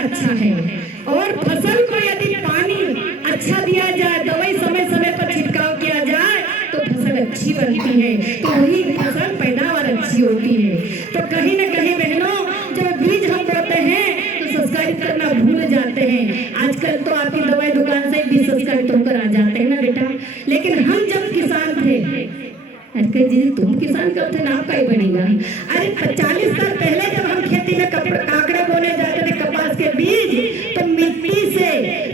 अच्छा है। और फसल को यदि पानी अच्छा दिया जाए, दवाई समय समय पर छिड़काव किया जाए तो फसल अच्छी बनती है, तो वही फसल पैदावार अच्छी होती है। तो कहीं न कहीं बहनों, जब बीज हम बोते हैं तो संस्कारित करना भूल जाते हैं। आजकल तो आपकी दवाई दुकान से बीज संस्कारित होकर आ जाते हैं ना बेटा, लेकिन हम जब किसान थे, अरे जी तुम किसान कब थे, नाम का ही बनेगा। अरे 40 साल पहले जब हम खेती में काकड़े बोने जाते थे, कपास के बीज, तो मिट्टी से,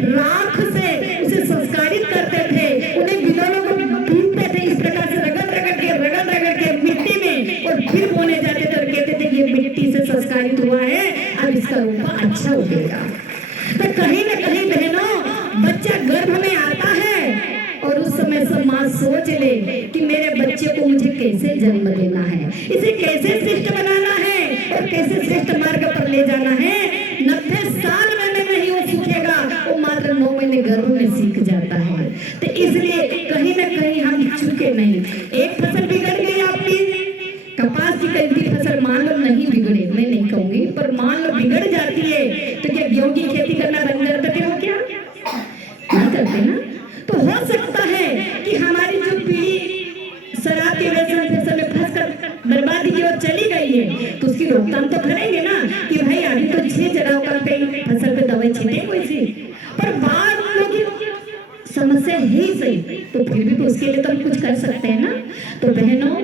राख से उसे संस्कारित करते थे, उन्हें बिलों को बीनते थे, इस प्रकार से रगड़ के मिट्टी में, और फिर बोने जाते थे और कहते थे ये मिट्टी से संस्कारित हुआ है, अब इसका रोपा अच्छा उगेगा। तो कहीं न कहीं बहनों, बच्चा गर्भ में आता है और उस समय से माँ सोच ले कि मेरे बच्चे को मुझे कैसे जन्म देना है, इसे कैसे श्रेष्ठ बनाना है और कैसे श्रेष्ठ मार्ग पर ले जाना है। 90 साल में नहीं वो सीखेगा, वो मात्र 9 महीने गर्भ में सीख जाता है। तो इसलिए कहीं न कहीं हम चूके नहीं। एक फसल बिगड़ गई आपकी, कपास की कई फसल मान लो नहीं बिगड़े, मैं नहीं कहूंगी, पर मान लो बिगड़ जाती है, तो क्या गेहूं की खेती करना बंद कर देते हो? क्या नहीं करते ना। तो हो सकता है कि हमारी जो पीढ़ी शराब के व्यसन में फंसकर बर्बादी की ओर चली गई है, तो उसकी रोकथाम तो करेंगे ना कि भाई अभी तो 6 जगहों पे फसल पे दवाई छिड़के वैसे, पर बाद में समस्या है ही सही, तो फिर भी तो उसके लिए तो हम कुछ कर सकते हैं ना। तो बहनों,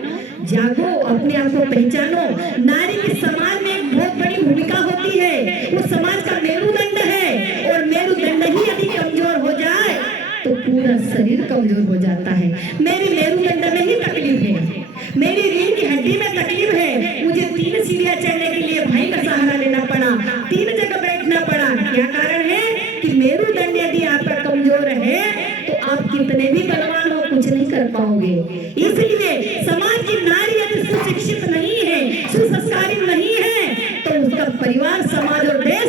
जागो, अपने आप को पहचानो। नारी की समाज में एक बहुत बड़ी भूमिका होती है, वो समाज का मेरुदंड है, और मेरुदंड ही यदि कमजोर हो जाए तो पूरा शरीर कमजोर हो जाता है। मेरी मेरुदंड में ही तकलीफ है, मेरी रीढ़ की हड्डी में तकलीफ है, मुझे 3 सीढ़ियां चढ़ने के लिए भाई का सहारा लेना पड़ा, 3 जगह बैठना पड़ा। क्या कारण है कि मेरुदंड यदि आपका कमजोर है तो आप कितने भी बलवान हो, कुछ नहीं कर पाओगे। इसलिए समाज की नारी यदि सुशिक्षित नहीं है, सुसंस्कारित नहीं है, तो उसका परिवार, समाज और देश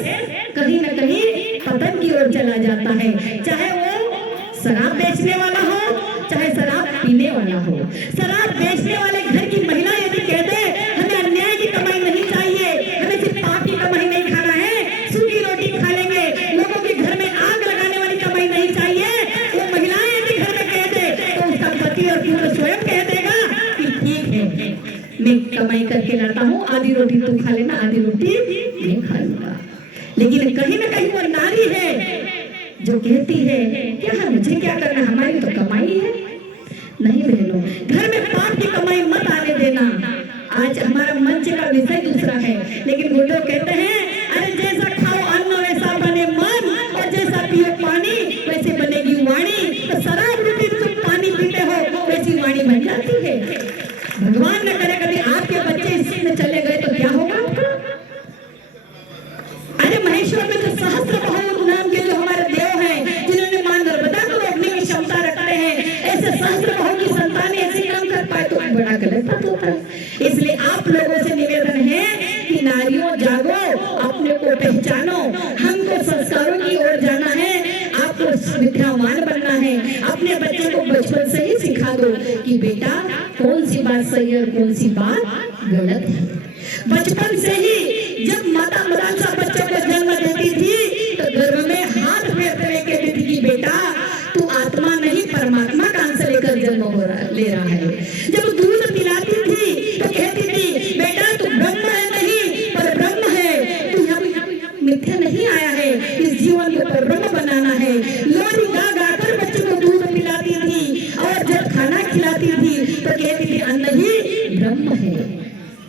कहीं न कहीं पतन की ओर चला जाता है। चाहे वो शराब बेचने वाला हो, चाहे शराब पीने वाला हो। शराब बेचने वाले घर की महिला यदि कहते हमें अन्याय की कमाई नहीं चाहिए, हमें सिर्फ पाप की कमाई नहीं खाना है, सूखी रोटी खा लेंगे, लोगों के घर में आग लगाने वाली कमाई नहीं चाहिए, वो महिलाएं यदि घर में कहते तो उसका पति और पुत्र स्वयं कह देगा कि ठीक है, मैं कमाई करके लाता हूँ, आधी रोटी तू खा लेना, आधी रोटी मैं खा लूंगा। लेकिन कहीं ना कहीं वो नारी है जो कहती है क्या है, मुझे क्या करना, हमारी तो कमाई है। नहीं बहनों, घर में पाप की कमाई मत आने देना। आज हमारा मंच का विषय दूसरा है, लेकिन वो लोग कहते हैं अरे जैसा खाओ अन्न वैसा बने मन, और जैसा पियो पानी वैसे बनेगी वाणी। तो शराब पीते तुम पानी पीते हो, वैसी वाणी बन जाती है। भगवान न करे कभी आपके बच्चे इसमें चले गए तो क्या होगा? अरे महेश्वर में तो सहस्त्र नाम के जो हमारे देव हैं, जिन्होंने मां नर्मदा को रोकने की क्षमता रखते हैं, ऐसे सहस्त्र बहु की संतान ऐसे काम कर पाए तो बड़ा गलत बात होता है। इसलिए आप लोगों से निवेदन है कि नारियों जागो, अपने को पहचानो, हमको संस्कारों की ओर जाना है, आपको विद्यावान बनना है। अपने बच्चे को बचपन से ही सिखा दो कि बेटा कौन सी बात सही है और कौन सी बात गलत है। बचपन से ही जब माता मदांसा बच्चों को जन्म देती थी तो गर्भ में हाथ फेरते हुए कहती थी कि बेटा तू आत्मा नहीं परमात्मा का अंश लेकर जन्म ले रहा है। जब दूध पिलाती थी तो कहती थी बेटा तू ब्रह्म है नहीं पर ब्रह्म है, तू यहाँ मिथ्या नहीं आया है, इस जीवन को ब्रह्म बनाना है। लोरी गा गा कर बच्चों को दूध पिलाती थी, और जब खाना खिलाती थी तो कहती थी अन्न ही ब्रह्म है।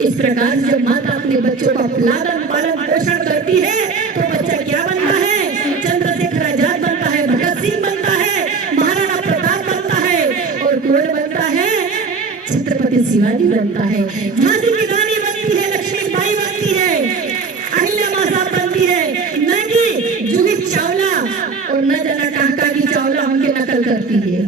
इस प्रकार जब माता अपने बच्चों का लालन पालन पोषण करती है तो बच्चा क्या बनता है? चंद्रशेखर आजाद बनता है, भगत सिंह बनता है, महाराणा प्रताप बनता है, और कौन बनता है? छत्रपति शिवाजी बनता है, झांसी की रानी बनती है, लक्ष्मीबाई बनती है, अहिल्या साहब बनती है, न कि जूही चावला और न जाना कहाँ की चावला उनके नकल करती है।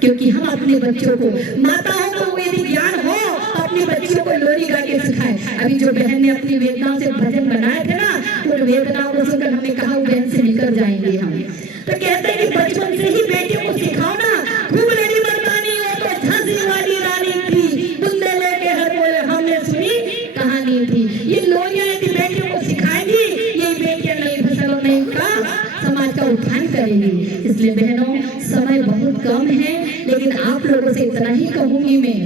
क्योंकि हम अपने बच्चों को, माताओं को यदि ज्ञान हो तो अपने बच्चों को लोरी गा के सिखाए। अभी जो बहन ने अपनी वेदनाओं से भजन बनाए थे ना, उन वेदनाओं को सुनकर हमने कहा वो बहन से निकल जाएंगे हम। तो कहते हैं कि बचपन से ही बेटियों को सिखाओ ना, खूब लड़ी मर्दानी हो तो झांसी वाली रानी थी, बुंदेले के हर बोले हमने सुनी कहानी थी। ये लोरियां यदि बेटियों को सिखाएंगी, ये बेटियां करेगी। इसलिए बहनों, समय बहुत कम है, लेकिन आप लोगों से इतना ही कहूंगी मैं,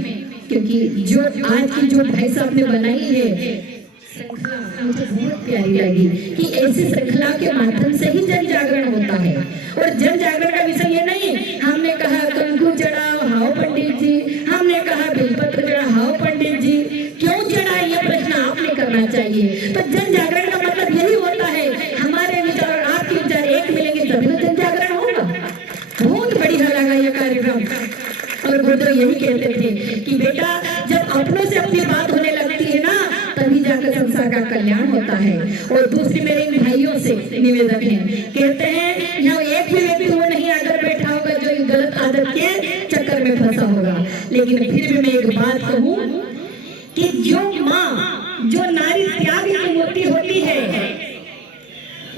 क्योंकि जो आज की जो भाई साहब ने बनाई है श्रृंखला, मुझे बहुत प्यारी लगी कि ऐसी श्रृंखला के माध्यम से ही जन जागरण होता है। और जन जागरण का विषय ये नहीं हमने कहा कंकु चढ़ाओ हाओ पंडित जी, हमने कहा बेलपत्र चढ़ाओ हाओ पंडित जी, क्यों चढ़ा ये प्रश्न आपने करना चाहिए। तो जन जागरण का मतलब यही होता है, हमारे विचार और आपके विचार एक मिलेंगे तभी तो जन जागरण होगा। बहुत बढ़िया लगा ये कार्यक्रम। और गुरुदेव यही कहते थे कि बेटा जब अपनों से अपनी बात होने लगती है ना, तभी जाकर संसार का कल्याण होता है। और दूसरी मेरे इन भाइयों से निवेदन है, कहते हैं यहाँ एक भी व्यक्ति वो नहीं आकर बैठा होगा जो गलत आदत के चक्कर में फंसा होगा। लेकिन फिर भी मैं एक बात कहूँ कि जो माँ, जो नारी त्याग की मूर्ति होती है,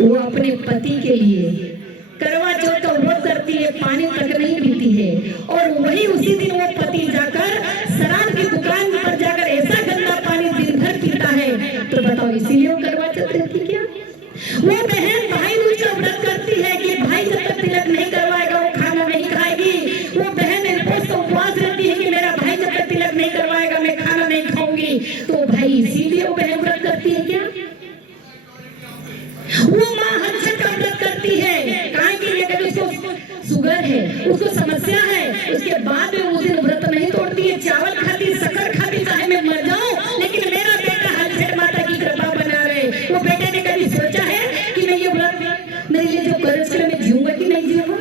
वो अपने पति के लिए करवा चौथ का व्रत करती है, पानी तक नहीं पीती है, और वही उसी दिन वो पति जाकर शराब की दुकान पर जाकर ऐसा गंदा पानी दिन भर पीता है। तो बताओ इसीलिए वो करवा चौथ रहती क्या? वो बहन भाई दूज का व्रत करती है कि भाई जब तक तिलक नहीं करवाएगा वो खाना नहीं खाएगी। वो बहन निर्पोष का उपवास रहती है कि मेरा भाई जब तक तिलक नहीं करवाएगा मैं खाना नहीं खाऊंगी। तो भाई इसीलिए वो बहन व्रत करती है क्या? वो माँ हर छठ का व्रत करती है, अगर उसको शुगर है, उसको समस्या है, उसके बाद में उस दिन व्रत नहीं तोड़ती है, चावल खाती, शक्कर खाती, चाहे मैं मर जाऊं लेकिन मेरा बेटा हर छठ माता की कृपा बना रहे। वो बेटे ने कभी सोचा है कि मैं ये व्रत मेरे लिए जो कर उसके लिए मैं जीऊंगा कि नहीं जीऊंगा?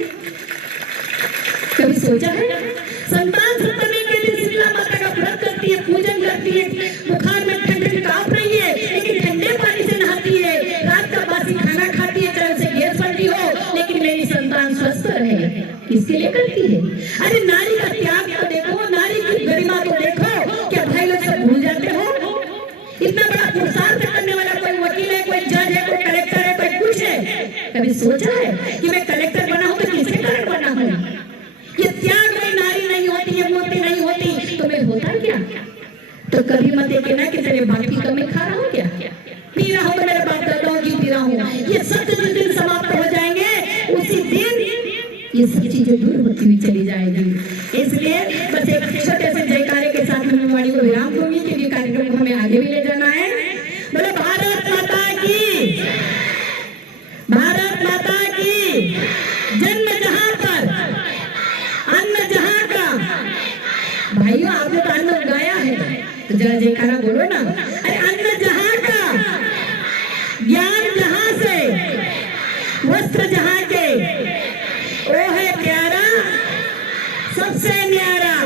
कभी सोचा है? संतान सप्तमी के दिन शीतला माता का व्रत करती है, पूजन करती है, बुखार में ठंड कांप रही है लेकिन ठंडे पानी से नहाती है, रात का बासी खाना खाती है चाहे उसे गैस बनती हो, लेकिन मेरी संतान स्वस्थ रहे, किसके लिए करती है? अरे नारी का त्याग तो देखो, नारी की गरिमा तो देखो। क्या भाई लोग सब भूल जाते हो? इतना बड़ा पुरुषार्थ करने वाला कोई वकील है, कोई जज है, कोई कलेक्टर है, कोई कुछ है, कभी सोचा है कि मैं कलेक्टर बना हूं तो किसके कारण बना हूं? ये त्याग में नारी नहीं होती, ये मूर्ति नहीं होती तो मैं होता क्या? तो कभी मत देखे ना कि तेरे बाप की कमी खा रहा हूं क्या, पी रहा हूं तो मेरे बाप दादाओं की पी रहा हूं। ये सब जिस दिन समाप्त हो जाएंगे उसी दिन ये सब चीजें दूर होती हुई चली जाएगी। इसलिए बस एक छोटे से जयकारे के साथ मैं वाणी को विराम दूंगी, क्योंकि कार्यक्रम को हमें आगे भी ले जाना है। बोले भारत माता की, भारत माता की। जन्म जहां पर अन्न जहां का। भाइयों आपने तो अन्न उगाया है तो जरा जयकारा बोलो ना। अरे अन्न जहां का, ज्ञान जहां से, वस्त्र जहां